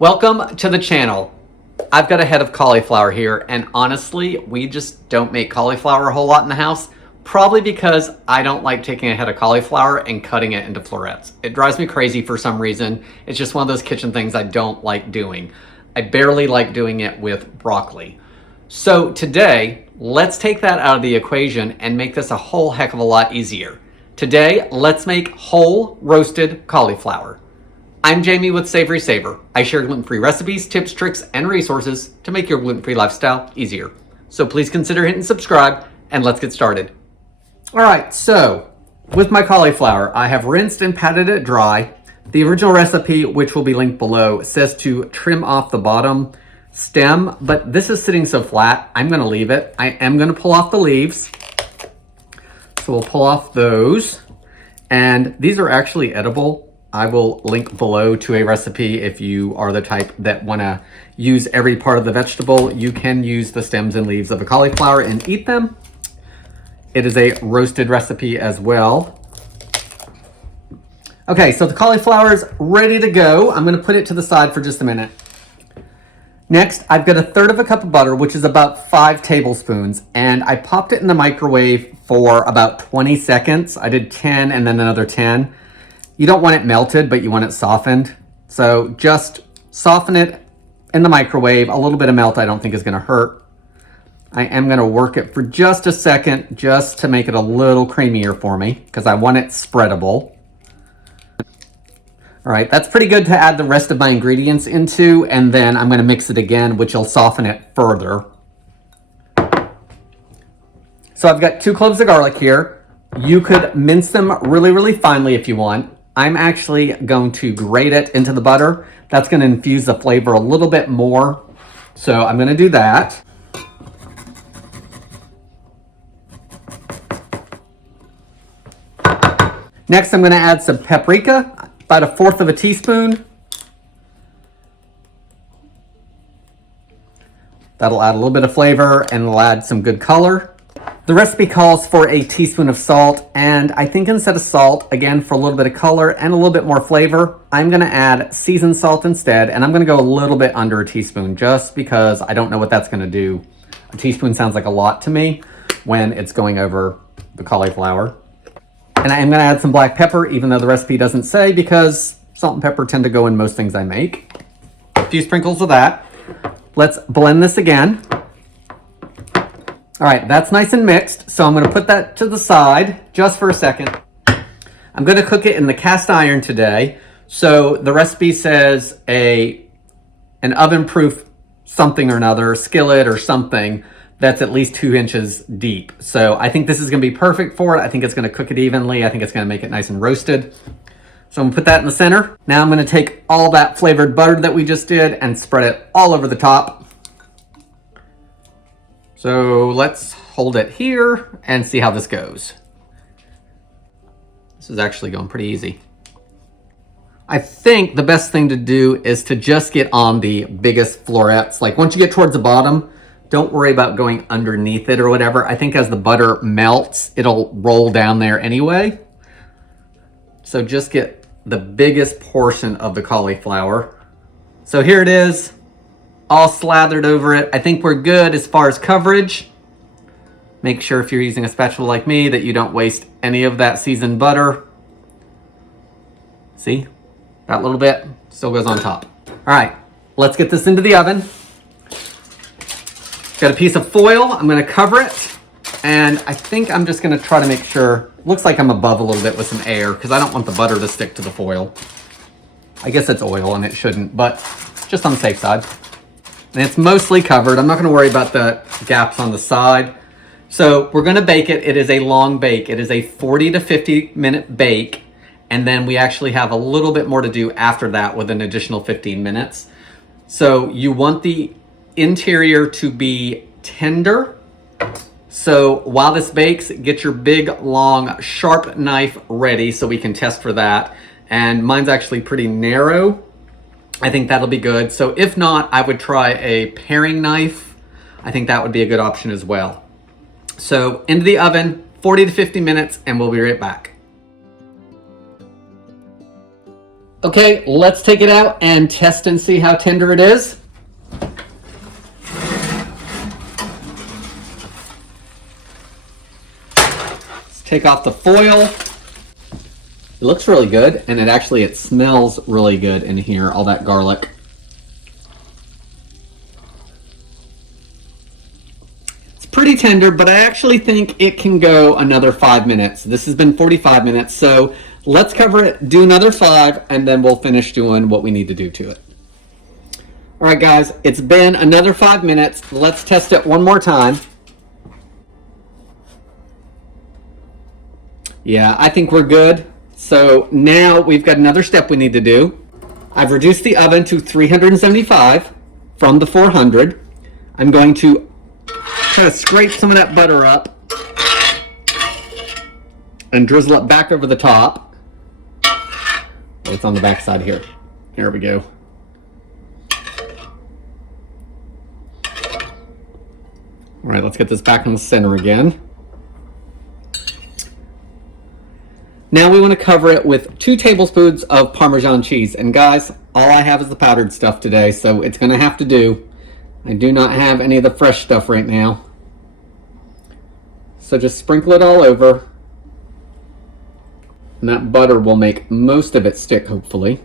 Welcome to the channel. I've got a head of cauliflower here, and honestly, we just don't make cauliflower a whole lot in the house, probably because I don't like taking a head of cauliflower and cutting it into florets. It drives me crazy for some reason. It's just one of those kitchen things I don't like doing. I barely like doing it with broccoli. So today, let's take that out of the equation and make this a whole heck of a lot easier. Today, let's make whole roasted cauliflower. I'm Jamie with SavorySaver. I share gluten-free recipes, tips, tricks, and resources to make your gluten-free lifestyle easier. So please consider hitting subscribe, and let's get started. All right, so with my cauliflower, I have rinsed and patted it dry. The original recipe, which will be linked below, says to trim off the bottom stem, but this is sitting so flat, I'm gonna leave it. I am gonna pull off the leaves. So we'll pull off those. And these are actually edible. I will link below to a recipe if you are the type that wanna use every part of the vegetable. You can use the stems and leaves of a cauliflower and eat them. It is a roasted recipe as well. Okay, so the cauliflower is ready to go. I'm gonna put it to the side for just a minute. Next, I've got 1/3 cup of butter, which is about 5 tablespoons, and I popped it in the microwave for about 20 seconds. I did 10 and then another 10. You don't want it melted, but you want it softened. So just soften it in the microwave. A little bit of melt I don't think is gonna hurt. I am gonna work it for just a second just to make it a little creamier for me because I want it spreadable. All right, that's pretty good to add the rest of my ingredients into, and then I'm gonna mix it again, which will soften it further. So I've got 2 cloves of garlic here. You could mince them really, really finely if you want. I'm actually going to grate it into the butter. That's gonna infuse the flavor a little bit more. So I'm gonna do that. Next, I'm gonna add some paprika, about 1/4 teaspoon. That'll add a little bit of flavor and it'll add some good color. The recipe calls for a teaspoon of salt, and I think instead of salt, again, for a little bit of color and a little bit more flavor, I'm gonna add seasoned salt instead, and I'm gonna go a little bit under a teaspoon just because I don't know what that's gonna do. A teaspoon sounds like a lot to me when it's going over the cauliflower. And I am gonna add some black pepper, even though the recipe doesn't say, because salt and pepper tend to go in most things I make. A few sprinkles of that. Let's blend this again. All right, that's nice and mixed, so I'm gonna put that to the side just for a second. I'm gonna cook it in the cast iron today. So the recipe says an oven-proof something or another, skillet or something, that's at least 2 inches deep. So I think this is gonna be perfect for it. I think it's gonna cook it evenly. I think it's gonna make it nice and roasted. So I'm gonna put that in the center. Now I'm gonna take all that flavored butter that we just did and spread it all over the top. So let's hold it here and see how this goes. This is actually going pretty easy. I think the best thing to do is to just get on the biggest florets. Like once you get towards the bottom, don't worry about going underneath it or whatever. I think as the butter melts, it'll roll down there anyway. So just get the biggest portion of the cauliflower. So here it is, all slathered over it. I think we're good as far as coverage. Make sure if you're using a spatula like me that you don't waste any of that seasoned butter. See, that little bit still goes on top. All right, let's get this into the oven. Got a piece of foil, I'm gonna cover it. And I think I'm just gonna try to make sure, looks like I'm above a little bit with some air because I don't want the butter to stick to the foil. I guess it's oil and it shouldn't, but just on the safe side. And it's mostly covered. I'm not gonna worry about the gaps on the side. So we're gonna bake it. It is a long bake. It is a 40 to 50 minute bake. And then we actually have a little bit more to do after that with an additional 15 minutes. So you want the interior to be tender. So while this bakes, get your big, long, sharp knife ready so we can test for that. And mine's actually pretty narrow. I think that'll be good. So if not, I would try a paring knife. I think that would be a good option as well. So into the oven, 40 to 50 minutes, and we'll be right back. Okay, let's take it out and test and see how tender it is. Let's take off the foil. It looks really good, and it smells really good in here, all that garlic. It's pretty tender, but I actually think it can go another 5 minutes. This has been 45 minutes, so let's cover it, do another 5, and then we'll finish doing what we need to do to it. All right, guys, it's been another 5 minutes. Let's test it one more time. Yeah, I think we're good. So now we've got another step we need to do. I've reduced the oven to 375 from the 400. I'm going to try to scrape some of that butter up and drizzle it back over the top. It's on the back side here. Here we go. All right, let's get this back in the center again. Now we want to cover it with 2 tablespoons of Parmesan cheese. And guys, all I have is the powdered stuff today, so it's going to have to do. I do not have any of the fresh stuff right now. So just sprinkle it all over. And that butter will make most of it stick, hopefully.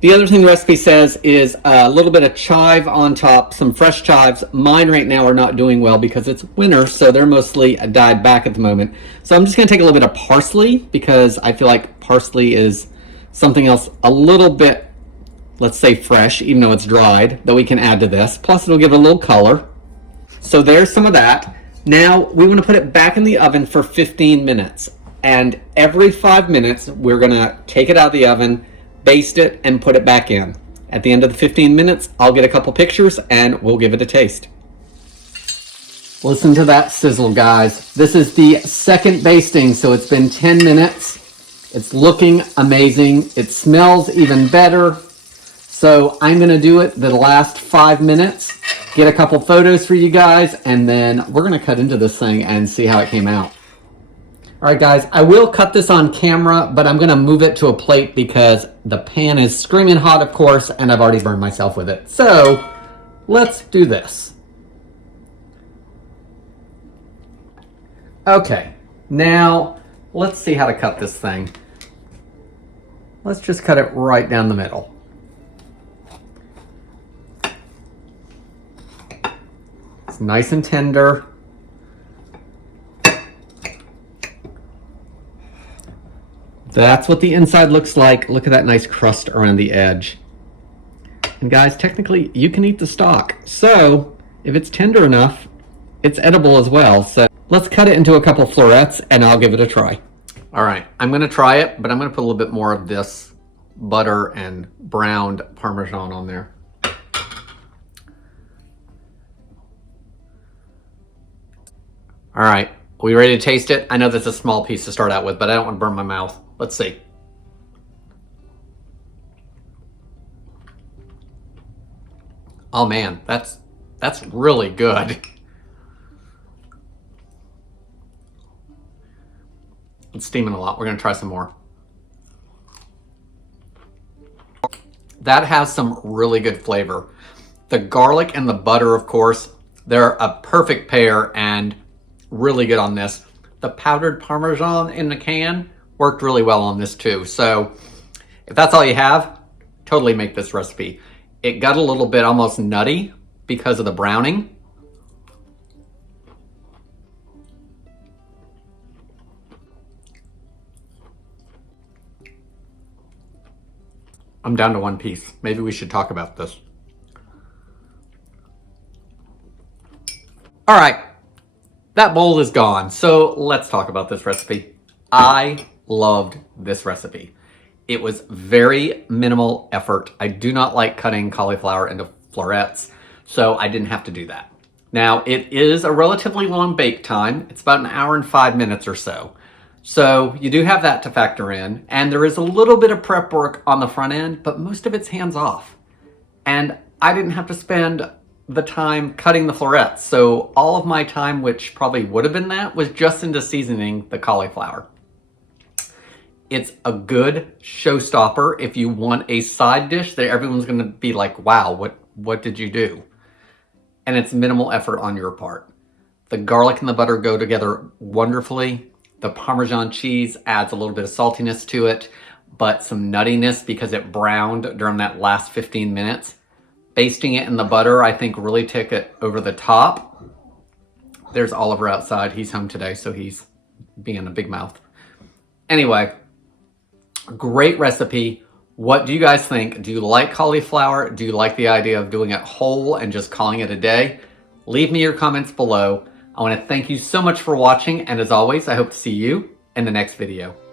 The other thing the recipe says is a little bit of chive on top, some fresh chives. Mine right now are not doing well because it's winter, so they're mostly died back at the moment. So I'm just going to take a little bit of parsley because I feel like parsley is something else a little bit, let's say fresh, even though it's dried, that we can add to this. Plus it'll give it a little color. So there's some of that. Now we want to put it back in the oven for 15 minutes. And every 5 minutes, we're going to take it out of the oven, baste it, and put it back in. At the end of the 15 minutes, I'll get a couple pictures and we'll give it a taste. Listen to that sizzle, guys. This is the second basting, so it's been 10 minutes. It's looking amazing. It smells even better. So I'm gonna do it the last 5 minutes, get a couple photos for you guys, and then we're gonna cut into this thing and see how it came out. All right, guys, I will cut this on camera, but I'm gonna move it to a plate because the pan is screaming hot, of course, and I've already burned myself with it. So let's do this. Okay, now let's see how to cut this thing. Let's just cut it right down the middle. It's nice and tender. That's what the inside looks like. Look at that nice crust around the edge. And guys, technically you can eat the stalk. So if it's tender enough, it's edible as well. So let's cut it into a couple florets and I'll give it a try. All right, I'm gonna try it, but I'm gonna put a little bit more of this butter and browned Parmesan on there. All right, are we ready to taste it? I know that's a small piece to start out with, but I don't want to burn my mouth. Let's see. Oh man, that's really good. It's steaming a lot. We're gonna try some more. That has some really good flavor. The garlic and the butter, of course, they're a perfect pair and really good on this. The powdered Parmesan in the can worked really well on this too. So if that's all you have, totally make this recipe. It got a little bit almost nutty because of the browning. I'm down to one piece. Maybe we should talk about this. All right, that bowl is gone. So let's talk about this recipe. I loved this recipe. It was very minimal effort. I do not like cutting cauliflower into florets, so I didn't have to do that. Now, it is a relatively long bake time. It's about 1 hour and 5 minutes or so. So you do have that to factor in, and there is a little bit of prep work on the front end, but most of it's hands off. And I didn't have to spend the time cutting the florets, so all of my time, which probably would have been that, was just into seasoning the cauliflower. It's a good showstopper if you want a side dish that everyone's gonna be like, wow, what did you do? And it's minimal effort on your part. The garlic and the butter go together wonderfully. The Parmesan cheese adds a little bit of saltiness to it, but some nuttiness because it browned during that last 15 minutes. Basting it in the butter, I think, really took it over the top. There's Oliver outside. He's home today, so he's being a big mouth. Anyway, great recipe. What do you guys think? Do you like cauliflower? Do you like the idea of doing it whole and just calling it a day? Leave me your comments below. I want to thank you so much for watching, and as always, I hope to see you in the next video.